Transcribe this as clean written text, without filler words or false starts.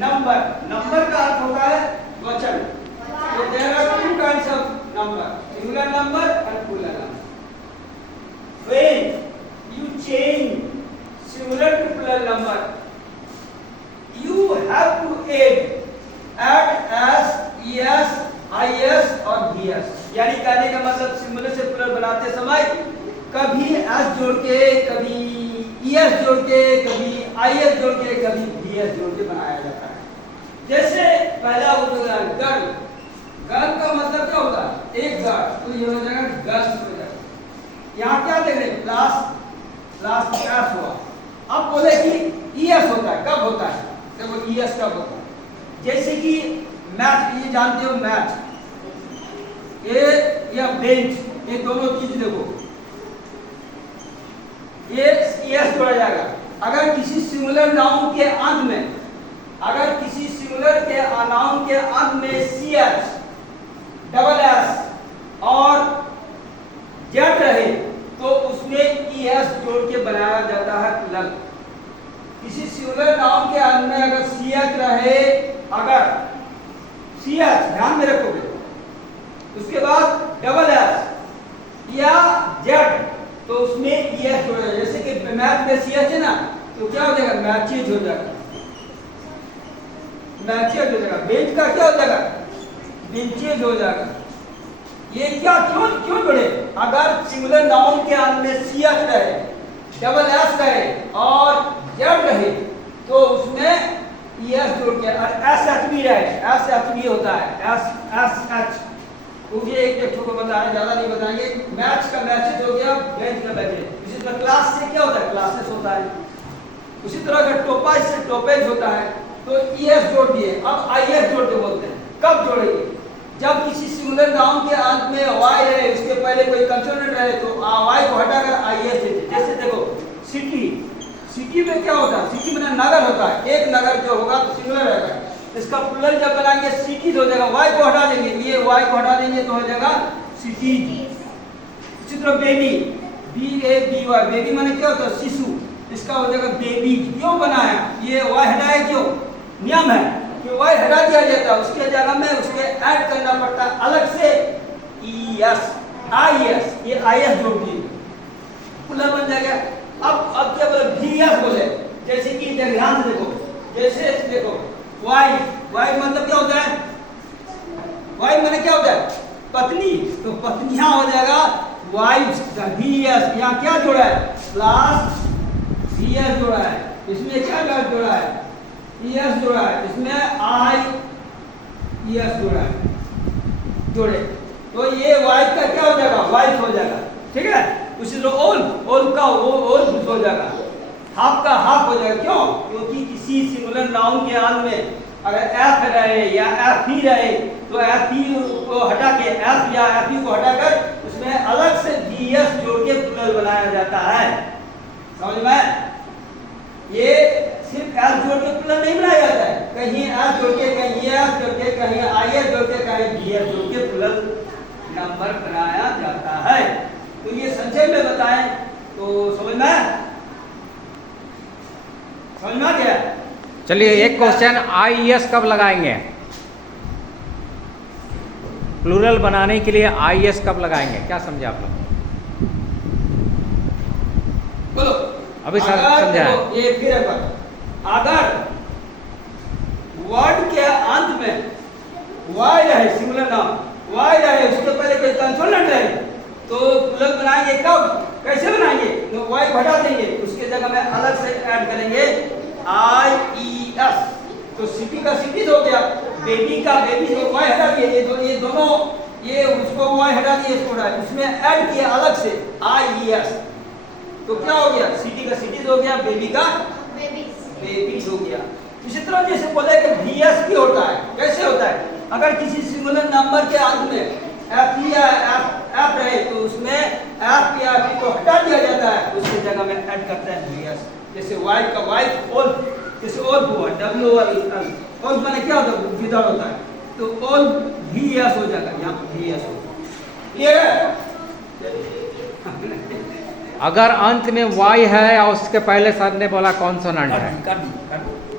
Number, number का अर्थ होता है वचन। तो there are two kinds of number, singular number and plural number. When you change singular to plural number, you have to add as, es, is और vs। यानी कहने का मतलब सिंगुलर से प्लूरल बनाते समय कभी s जोड़ के, कभी es जोड़ के, कभी is जोड़ के, कभी vs जोड़ के बनाया जाता है। जैसे पहला उदाहरण गर्ल, गर्ल का मतलब क्या होता है? एक गर्ल, तो ये हो जाएगा गर्ल्स हो जाएगा। यहाँ क्या देख रहे हैं? लास्ट एस हुआ। अब बोले कि ईएस होता है, कब होता है? देखो ईएस कब होता है? जैसे कि मैच, ये जानते हो मैच, ये या बेंच, ये दोनों चीज देखो, ये ईएस जोड़ा जाएगा। अगर किसी सिंगुलर नाउन के अंत में, अगर किसी सिंगुलर के नाउन के अंत में सीएच, डबल एस और जेड रहे तो उसमें ईएस जोड़ के बनाया जाता है प्लग। किसी सिंगुलर नाउन के अंत में अगर सीएच रहे, अगर सीएच ध्यान में रखोगे, उसके बाद डबल एस या जेड, तो उसमें ईएस जोड़ा जाएगा। जैसे कि मैच में सीएच है ना, तो क्या हो जाएगा? मैचेज हो जाएगा, मैचेज हो जाएगा। बेंच का क्या हो जाएगा? बेंचेज हो जाएगा। ये क्या क्यों जोड़े? अगर सिंगुलर नाउन के अंत में सीएच रहे, डबल एस रहे और जेड रहे, तो उसमें ईएस जोड़ के, और एस एच भी रहे, एस एच भी होता है, एस एच। मुझे एक को बता रहे, ज्यादा नहीं बताएंगे। मैच का मैचेज हो गया, बेंच का बेंचेज। इसी तरह क्लास से क्या होता है? क्लासेस होता है। उसी तरह अगर टोपाइज से टोपेज होता है, तो ईएस जोड़ दिए, अब आईएस जोड़ के बोलते हैं। कब जोड़ेंगे? जब किसी सिंगुलर नाउन के अंत में वाई रहे, उसके पहले कोई कंसोनेंट रहे, तो वाई को हटाकर आईएस देते। जैसे देखो सिटी, सिटी में क्या होता है? सिटी में नगर होता है, एक नगर जो होगा तो सिंगुलर रहेगा। इसका प्लूरल जब बनाएंगे सिटीज हो जाएगा, वाई को हटा देंगे, ये वाई को हटा देंगे तो हो जाएगा सिटीज। इसी तरह baby, B A B Y, baby माने क्या होता है? शिशु, इसका हो जाएगा बेबीज। क्यों बनाया? ये वाई हटाया क्यों? नियम है कि वाई हटा दिया जाता है, उसके जगह में उसके ऐड करना पड़ता है अलग से ईएस, आईएस, ये आईएस जोड़ दिए, प्लूरल बन जाएगा। अब क्या बोले? वीएस बोले। जैसे कि ध्यान से देखो, जैसे देखो वाई, वाई मतलब क्या होता है? वाई माने क्या होता है? पत्नी, तो पत्नियां हो जाएगा वाइफ्स का वीएस। यहाँ क्या जोड़ा है? प्लस वीएस जोड़ा है। इसमें क्या जोड़ा है? ईएस जोड़ा है। इसमें आई ईएस जोड़ा है, जोड़े, तो ये वाइफ का क्या हो जाएगा? वाइफ हो जाएगा। ठीक है। उसी तरह ओल का ओल हो जाएगा, हाफ का हाफ हो जाएगा। क्यों? क्योंकि किसी सिंगुलर नाउन के अंत में अगर एफ रहे या एफ ही रहे, तो एफ ही को हटा के, एफ या एफ ही को हटाकर उसमें अलग से वीएस जोड़ के प्लूरल बनाया जाता है। समझ में? ये सिर्फ एस जोड़ के प्लूरल नहीं बनाया जाता है, कहीं एस जोड़ के, कहीं एस जोड़ के, कहीं आईएस जोड़ के, कहीं वीएस जोड़ के प्लूरल नंबर बनाया जाता है। तो ये संक्षेप में बताएं तो समझ में क्या? चलिए एक क्वेश्चन, आईएस कब लगाएंगे? प्लूरल बनाने के लिए आईएस कब लगाएंगे? क्या समझे आप लोग? बोलो। अभी समझा है। ये फिर एक बार, अगर वर्ड के अंत में वाई रहे, सिंगुलर नाउन वाई रहे, उसके पहले कोई कंसोनेंट रहे, तो प्लूरल बनाएंगे कब? कैसे बनाएंगे? तो वाई हटा देंगे, उसके जगह में अलग से ऐड करेंगे आई ई एस। तो सिटी का सिटीज हो गया, बेबी का बेबी, तो वाई हटा दिए, ये दोनों, ये उसको वाई हटा दिए, इसको हटा, उसमें ऐड किया अलग से आई ई एस। तो क्या हो गया? सिटी का सिटीज हो गया, बेबी का बेबीज हो गया। इसी तरह जैसे बोले कि वीएस भी होता है। कैसे होता है? अगर किसी सिंगुलर नंबर के अंत में एफ या एफ रहे, तो उसमें एफ या एफ को हटा दिया जाता है, उसकी जगह में ऐड करते हैं वीएस। जैसे वाइफ का वाइफ, ओल, जैसे ओल हुआ, डब्ल्यू ओल माने क्या होता है? विदाउट होता है, तो ओल वीएस हो जाएगा, यहाँ वीएस हो। क्लियर है? अगर अंत में वाई है और उसके पहले सर ने बोला कॉन्सोनेंट है, कर दी।